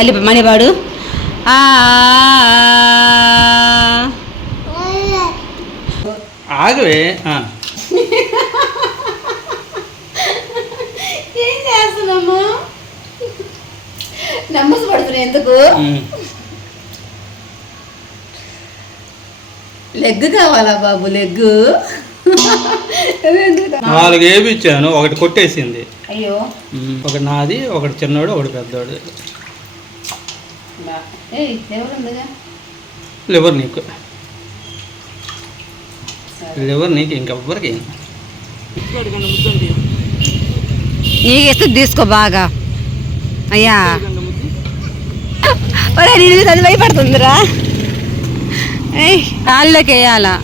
మళ్ళీ పాడు. ఆగవే. ఏం చేస్తున్నాము? నమ్మసి పడుతున్నాయి ఎందుకు? లెగ్ కావాలా బాబు? లెగ్గు 4 వేయించాను, ఒకటి కొట్టేసింది. అయ్యో, ఒకటి నాది, ఒకటి చిన్నోడు, ఒకటి పెద్దోడు. లివర్ నీకు, లివర్ నీకు, ఇంకెవ్వరికి నీకు ఎత్తు తీసుకో బాగా. అయ్యా నేను అది భయపడుతుందిరా. గాల్లోకి వేయాలా,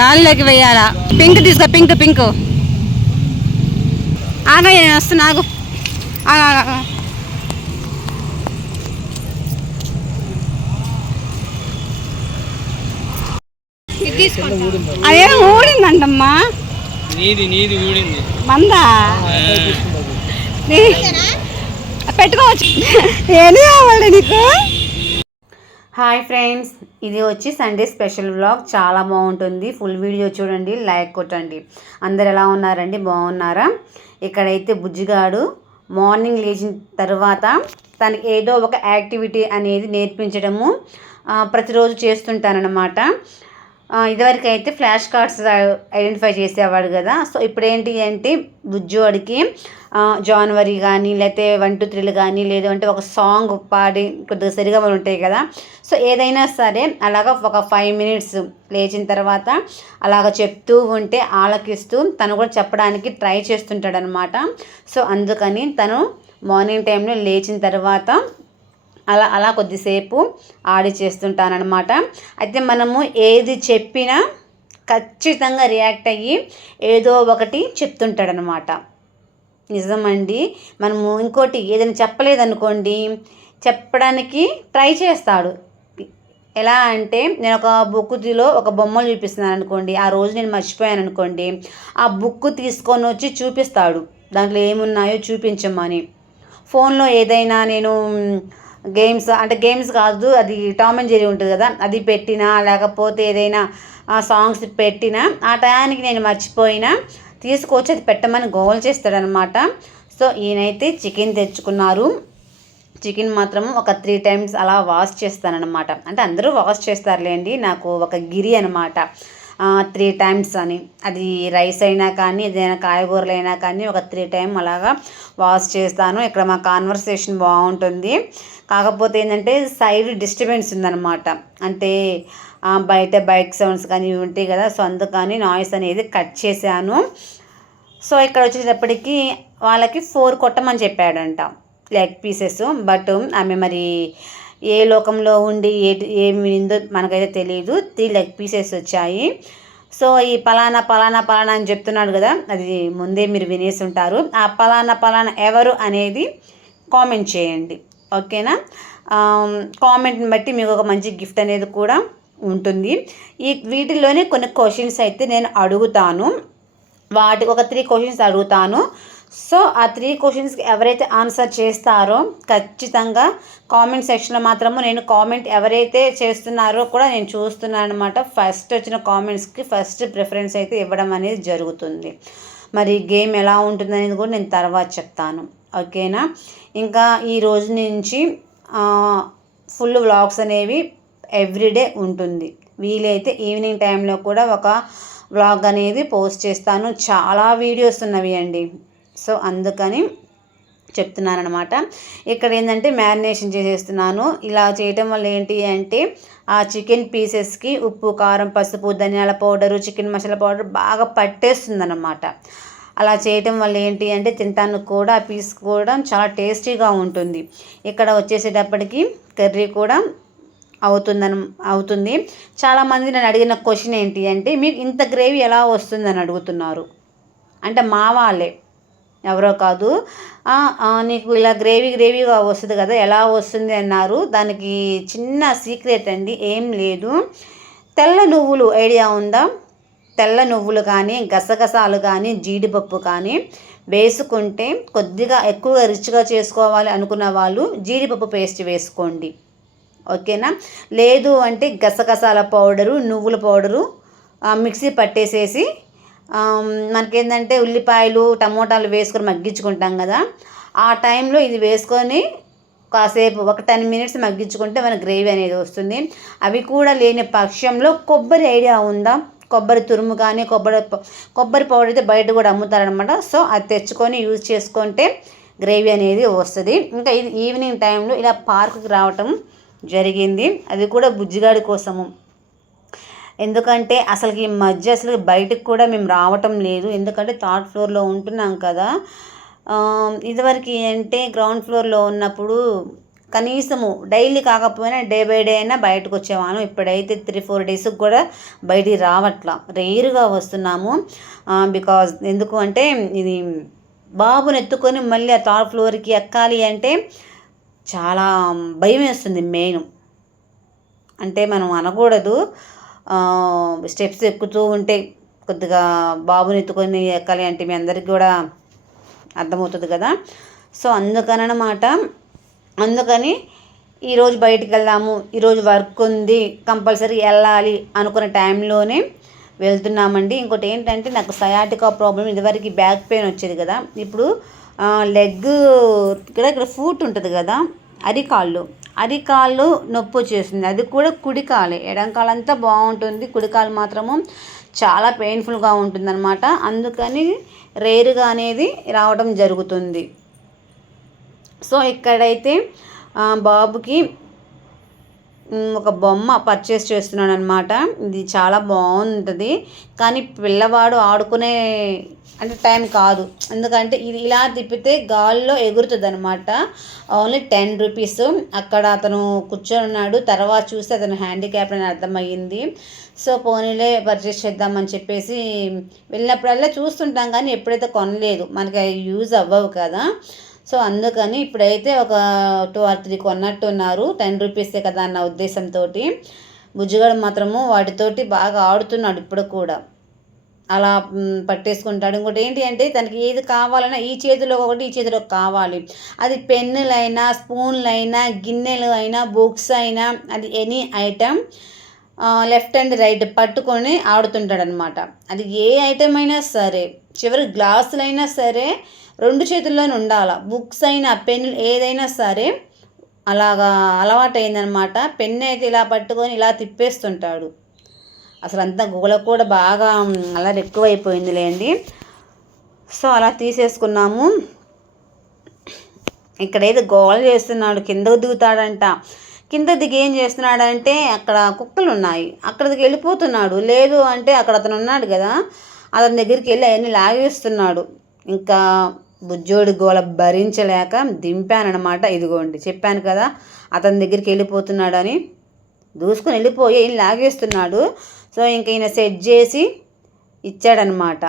గాల్లోకి వేయాలా. పింక్ తీసుకో, పింక్ పింక్. ఆగా, నేను వస్తున్నా, ఆగు. ఆగా, అదేమో ఊడిందంటమ్మా. నీది ఊడింది. మందా పెట్టుకోవచ్చు. ఏది కావాలి నీకు? హాయ్ ఫ్రెండ్స్, ఇది వచ్చి సండే స్పెషల్ వ్లాగ్. చాలా బాగుంటుంది. ఫుల్ వీడియో చూడండి, లైక్ కొట్టండి. అందరు ఎలా ఉన్నారండి? బాగున్నారా? ఇక్కడైతే బుజ్జిగాడు మార్నింగ్ లేచిన తర్వాత తనకి ఏదో ఒక యాక్టివిటీ అనేది నేర్పించడము ప్రతిరోజు చేస్తుంటానన్నమాట. ఇదివరకు అయితే ఫ్లాష్ కార్డ్స్ ఐడెంటిఫై చేసేవాడు కదా. సో ఇప్పుడు ఏంటి అంటే బుజ్జోడికి జనవరి కానీ లేకపోతే 1 2 3 కానీ, లేదంటే ఒక సాంగ్ పాడి కొద్దిగా సరిగా ఉంటాయి కదా. సో ఏదైనా సరే అలాగా ఒక 5 minutes లేచిన తర్వాత అలాగ చెప్తూ ఉంటే ఆలకిస్తూ తను కూడా చెప్పడానికి ట్రై చేస్తుంటాడనమాట. సో అందుకని తను మార్నింగ్ టైంలో లేచిన తర్వాత అలా కొద్దిసేపు ఆడి చేస్తుంటానన్నమాట. అయితే మనము ఏది చెప్పినా ఖచ్చితంగా రియాక్ట్ అయ్యి ఏదో ఒకటి చెప్తుంటాడనమాట. నిజమండి. మనము ఇంకోటి ఏదైనా చెప్పలేదనుకోండి, చెప్పడానికి ట్రై చేస్తాడు. ఎలా అంటే నేను ఒక బుక్లో ఒక బొమ్మలు చూపిస్తున్నాను అనుకోండి, ఆ రోజు నేను మర్చిపోయాను అనుకోండి, ఆ బుక్ తీసుకొని వచ్చి చూపిస్తాడు, దాంట్లో ఏమున్నాయో చూపించమని. ఫోన్లో ఏదైనా నేను గేమ్స్, అంటే గేమ్స్ కాదు, అది టామ్ అండ్ జెర్రీ ఉంటుంది కదా, అది పెట్టినా లేకపోతే ఏదైనా సాంగ్స్ పెట్టినా ఆ టయానికి నేను మర్చిపోయినా తీసుకొచ్చి అది పెట్టమని గోల్ చేస్తాడనమాట. సో ఈయనైతే చికెన్ తెచ్చుకున్నారు. చికెన్ మాత్రం ఒక 3 times అలా వాష్ చేస్తానన్నమాట. అంటే అందరూ వాష్ చేస్తారులేండి, నాకు ఒక గిరి అనమాట 3 times అని. అది రైస్ అయినా కానీ ఏదైనా కాయగూరలు అయినా కానీ ఒక 3 times అలాగా వాష్ చేస్తాను. ఇక్కడ మా కాన్వర్సేషన్ బాగుంటుంది. కాకపోతే ఏంటంటే సైడ్ డిస్టర్బెన్స్ ఉందన్నమాట. అంటే బయట బైక్ సౌండ్స్ కానీ ఇవి ఉంటాయి కదా. సో అందుకని నాయిస్ అనేది కట్ చేశాను. సో ఇక్కడ వచ్చేటప్పటికి వాళ్ళకి 4 కొట్టమని చెప్పాడంట లెగ్ పీసెస్. బట్ ఆమె మరి ఏ లోకంలో ఉండి ఏమి వినిందో మనకైతే తెలియదు. 3 లెగ్ పీసెస్ వచ్చాయి. సో ఈ పలానా పలానా పలానా అని చెప్తున్నాడు కదా, అది ముందే మీరు వినేసి ఉంటారు. ఆ పలానా పలానా ఎవరు అనేది కామెంట్ చేయండి, ఓకేనా? కామెంట్ని బట్టి మీకు ఒక మంచి గిఫ్ట్ అనేది కూడా ఉంటుంది. వీటిలోనే కొన్ని క్వశ్చన్స్ అయితే నేను అడుగుతాను. వాటికి ఒక 3 questions అడుగుతాను. సో ఆ 3 questionsకి ఎవరైతే ఆన్సర్ చేస్తారో ఖచ్చితంగా కామెంట్ సెక్షన్లో మాత్రము నేను కామెంట్ ఎవరైతే చేస్తున్నారో కూడా నేను చూస్తున్నాను అనమాట. ఫస్ట్ వచ్చిన కామెంట్స్కి ఫస్ట్ ప్రిఫరెన్స్ అయితే ఇవ్వడం అనేది జరుగుతుంది. మరి గేమ్ ఎలా ఉంటుందనేది కూడా నేను తర్వాత చెప్తాను, ఓకేనా? ఇంకా ఈ రోజు నుంచి ఫుల్ వ్లాగ్స్ అనేవి ఎవ్రీడే ఉంటుంది. వీలైతే ఈవినింగ్ టైంలో కూడా ఒక వ్లాగ్ అనేది పోస్ట్ చేస్తాను. చాలా వీడియోస్ ఉన్నవి అండి. సో అందుకని చెప్తున్నాను అనమాట. ఇక్కడ ఏంటంటే మ్యారినేషన్ చేసేస్తున్నాను. ఇలా చేయటం వల్ల ఏంటి అంటే ఆ చికెన్ పీసెస్కి ఉప్పు, కారం, పసుపు, ధనియాల పౌడరు, చికెన్ మసాలా పౌడర్ బాగా పట్టేస్తుంది అన్నమాట. అలా చేయటం వల్ల ఏంటి అంటే తినటానికి కూడా ఆ పీస్ కూడా చాలా టేస్టీగా ఉంటుంది. ఇక్కడ వచ్చేసేటప్పటికి కర్రీ కూడా అవుతుంది. చాలామంది నేను అడిగిన క్వశ్చన్ ఏంటి అంటే మీకు ఇంత గ్రేవీ ఎలా వస్తుందని అడుగుతున్నారు. అంటే మా వాళ్ళే, ఎవరో కాదు. నీకు ఇలా గ్రేవీగా వస్తుంది కదా, ఎలా వస్తుంది అన్నారు. దానికి చిన్న సీక్రెట్ అండి, ఏం లేదు. తెల్ల నువ్వులు ఐడియా ఉందా? తెల్ల నువ్వులు కానీ, గసగసాలు కానీ, జీడిపప్పు కానీ వేసుకుంటే కొద్దిగా ఎక్కువగా రిచ్గా చేసుకోవాలి అనుకున్న వాళ్ళు జీడిపప్పు పేస్ట్ వేసుకోండి, ఓకేనా. లేదు అంటే గసగసాల పౌడరు, నువ్వుల పౌడరు మిక్సీ పట్టేసేసి మనకేంటంటే ఉల్లిపాయలు టమోటాలు వేసుకొని మగ్గించుకుంటాం కదా, ఆ టైంలో ఇది వేసుకొని కాసేపు ఒక 10 మినిట్స్ మగ్గించుకుంటే మన గ్రేవీ అనేది వస్తుంది. అవి కూడా లేని పక్షంలో కొబ్బరి ఐడియా ఉందా, కొబ్బరి తురుము కానీ కొబ్బరి పౌడర్ అయితే బయట కూడా అమ్ముతారనమాట. సో అది తెచ్చుకొని యూజ్ చేసుకుంటే గ్రేవీ అనేది వస్తుంది. ఇంకా ఇది ఈవినింగ్ టైంలో ఇలా పార్కుకి రావటం జరిగింది, అది కూడా బుజ్జిగాడి కోసము. ఎందుకంటే అసలుకి ఈ మధ్య అసలు బయటకు కూడా మేము రావటం లేదు, ఎందుకంటే థర్డ్ ఫ్లోర్లో ఉంటున్నాం కదా. ఇదివరకు అంటే గ్రౌండ్ ఫ్లోర్లో ఉన్నప్పుడు కనీసము డైలీ కాకపోయినా డే బై డే అయినా బయటకు వచ్చేవాళ్ళం. ఇప్పుడైతే 3-4 డేస్కి కూడా బయటికి రావట్లా, రేరుగా వస్తున్నాము. బికాజ్ ఎందుకు అంటే ఇది బాబుని ఎత్తుకొని మళ్ళీ ఆ థర్డ్ ఫ్లోర్కి ఎక్కాలి అంటే చాలా భయం వేస్తుంది. మెయిన్ అంటే మనం అనకూడదు, స్టెప్స్ ఎక్కుతూ ఉంటే కొద్దిగా బాబుని ఎత్తుకొని ఎక్కాలి అంటే మీ అందరికీ కూడా అర్థమవుతుంది కదా. సో అందుకని ఈరోజు బయటికి వెళ్దాము, ఈరోజు వర్క్ ఉంది, కంపల్సరీ వెళ్ళాలి అనుకున్న టైంలోనే వెళ్తున్నామండి. ఇంకోటి ఏంటంటే నాకు సయాటికా ప్రాబ్లం, ఇదివరకు బ్యాక్ పెయిన్ వచ్చేది కదా, ఇప్పుడు లెగ్ ఇక్కడ ఫూట్ ఉంటుంది కదా, అరికాళ్ళు నొప్పి వచ్చేసింది. అది కూడా కుడికాలే, ఎడంకాలంతా బాగుంటుంది, కుడికాలు మాత్రము చాలా పెయిన్ఫుల్గా ఉంటుందన్నమాట. అందుకని రేరుగా అనేది రావడం జరుగుతుంది. సో ఇక్కడైతే బాబుకి ఒక బొమ్మ పర్చేస్ చేస్తున్నాను అనమాట. ఇది చాలా బాగుంటుంది, కానీ పిల్లవాడు ఆడుకునే అంటే టైం కాదు, ఎందుకంటే ఇది ఇలా తిప్పితే గాల్లో ఎగురుతుంది అనమాట. Only 10 rupees. అక్కడ అతను కూర్చొని ఉన్నాడు, తర్వాత చూస్తే అతను హ్యాండిక్యాప్ అని అర్థమయ్యింది. సో పోనీలే పర్చేస్ చేద్దామని చెప్పేసి వెళ్ళినప్పుడల్లా చూస్తుంటాం, కానీ ఎప్పుడైతే కొనలేదు, మనకి యూజ్ అవ్వవు కదా. సో అందుకని ఇప్పుడైతే ఒక 2 or 3 కొన్నట్టున్నారు, 10 రూపీసే కదా అన్న ఉద్దేశంతో. బుజ్జిగాడు మాత్రము వాటితోటి బాగా ఆడుతున్నాడు ఇప్పుడు కూడా, అలా పట్టేసుకుంటాడు. ఇంకోటి ఏంటి అంటే తనకి ఏది కావాలన్నా ఈ చేతిలో ఒకటి ఈ చేతిలో కావాలి, అది పెన్నులైనా స్పూన్లైనా గిన్నెలు అయినా బుక్స్ అయినా అది any item left and right పట్టుకొని ఆడుతుంటాడనమాట. అది ఏ ఐటమ్ అయినా సరే, చివరి గ్లాసులైనా సరే 2 చేతుల్లోనే ఉండాలి, బుక్స్ అయినా పెన్నులు ఏదైనా సరే అలాగా అలవాటైందనమాట. పెన్ను అయితే ఇలా పట్టుకొని ఇలా తిప్పేస్తుంటాడు. అసలు అంతా కూడా బాగా అల్లరి ఎక్కువైపోయిందిలేండి. సో అలా తీసేసుకున్నాము. ఇక్కడైతే గోల చేస్తున్నాడు, కిందకు దిగుతాడంట. కింద దిగి ఏం చేస్తున్నాడంటే అక్కడ కుక్కలు ఉన్నాయి, అక్కడికి వెళ్ళిపోతున్నాడు. లేదు అంటే అక్కడ అతను ఉన్నాడు కదా, అతని దగ్గరికి వెళ్ళి అవన్నీ లాగేస్తున్నాడు. ఇంకా బుజ్జోడి గోల భరించలేక దింపానమాట. ఇదిగోండి చెప్పాను కదా అతని దగ్గరికి వెళ్ళిపోతున్నాడని, దూసుకొని వెళ్ళిపోయి ఈయన లాగేస్తున్నాడు. సో ఇంక ఈయన సెట్ చేసి ఇచ్చాడనమాట.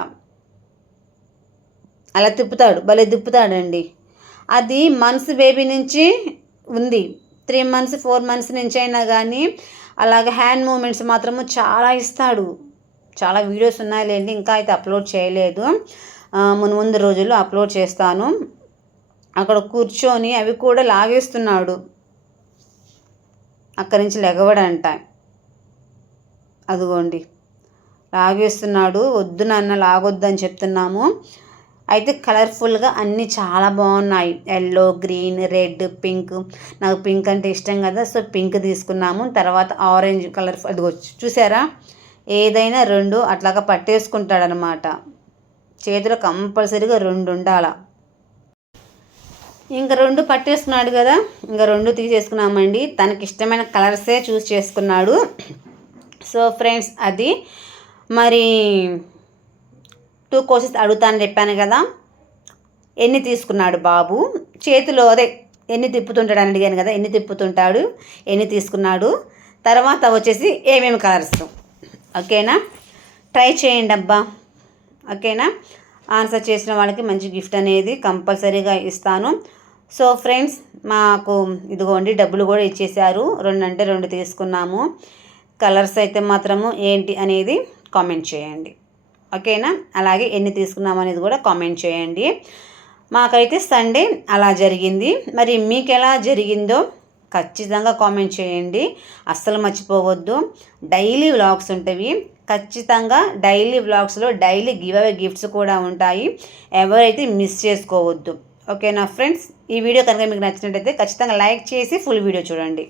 అలా తిప్పుతాడు, భలే తిప్పుతాడండి. అది మంత్స్ బేబీ నుంచి ఉంది, 3 months 4 months నుంచి అయినా కానీ అలాగే హ్యాండ్ మూమెంట్స్ మాత్రము చాలా ఇస్తాడు. చాలా వీడియోస్ ఉన్నాయిలేండి, ఇంకా అయితే అప్లోడ్ చేయలేదు, ముందు రోజుల్లో అప్లోడ్ చేస్తాను. అక్కడ కూర్చొని అవి కూడా లాగేస్తున్నాడు, అక్కడి నుంచి లెగవడంట. అదిగోండి లాగేస్తున్నాడు, వద్దు నాన్న లాగొద్దని చెప్తున్నాము. అయితే కలర్ఫుల్గా అన్నీ చాలా బాగున్నాయి, ఎల్లో గ్రీన్ రెడ్ పింక్. నాకు పింక్ అంటే ఇష్టం కదా, సో పింక్ తీసుకున్నాము. తర్వాత ఆరెంజ్ కలర్, అదిగో చూసారా, ఏదైనా 2 అట్లాగా పట్టేసుకుంటాడనమాట. చేతిలో కంపల్సరీగా 2 ఉండాల. ఇంకా 2 పట్టేసుకున్నాడు కదా, ఇంకా 2 తీసేసుకున్నామండి. తనకి ఇష్టమైన కలర్సే చూస్ చేసుకున్నాడు. సో ఫ్రెండ్స్ అది మరి 2 కోర్సెస్ అడుగుతానని చెప్పాను కదా, ఎన్ని తీసుకున్నాడు బాబు, చేతిలో అదే ఎన్ని తిప్పుతుంటాడు అని అడిగాను కదా, ఎన్ని తిప్పుతుంటాడు, ఎన్ని తీసుకున్నాడు, తర్వాత వచ్చేసి ఏమేమి కలర్స్. ఓకేనా, ట్రై చేయండి అబ్బా, ఓకేనా. ఆన్సర్ చేసిన వాళ్ళకి మంచి గిఫ్ట్ అనేది కంపల్సరీగా ఇస్తాను. సో ఫ్రెండ్స్ మాకు ఇదిగోండి డబ్బులు కూడా ఇచ్చేసారు, 2 అంటే 2 తీసుకున్నాము. కలర్స్ అయితే మాత్రము ఏంటి అనేది కామెంట్ చేయండి. ఓకేనా. అలాగే ఎన్ని తీసుకున్నాం అనేది కూడా కామెంట్ చేయండి. మాకైతే సండే అలా జరిగింది. మరి మీకు ఎలా జరిగిందో ఖచ్చితంగా కామెంట్ చేయండి. అస్సలు మర్చిపోవద్దు. డైలీ వ్లాగ్స్ ఉంటాయి. ఖచ్చితంగా డైలీ వ్లాగ్స్లో డైలీ గివ్ అవే గిఫ్ట్స్ కూడా ఉంటాయి. ఎవరైతే మిస్ చేసుకోవద్దు. ఓకేనా ఫ్రెండ్స్, ఈ వీడియో కనుక మీకు నచ్చినట్టయితే ఖచ్చితంగా లైక్ చేసి ఫుల్ వీడియో చూడండి.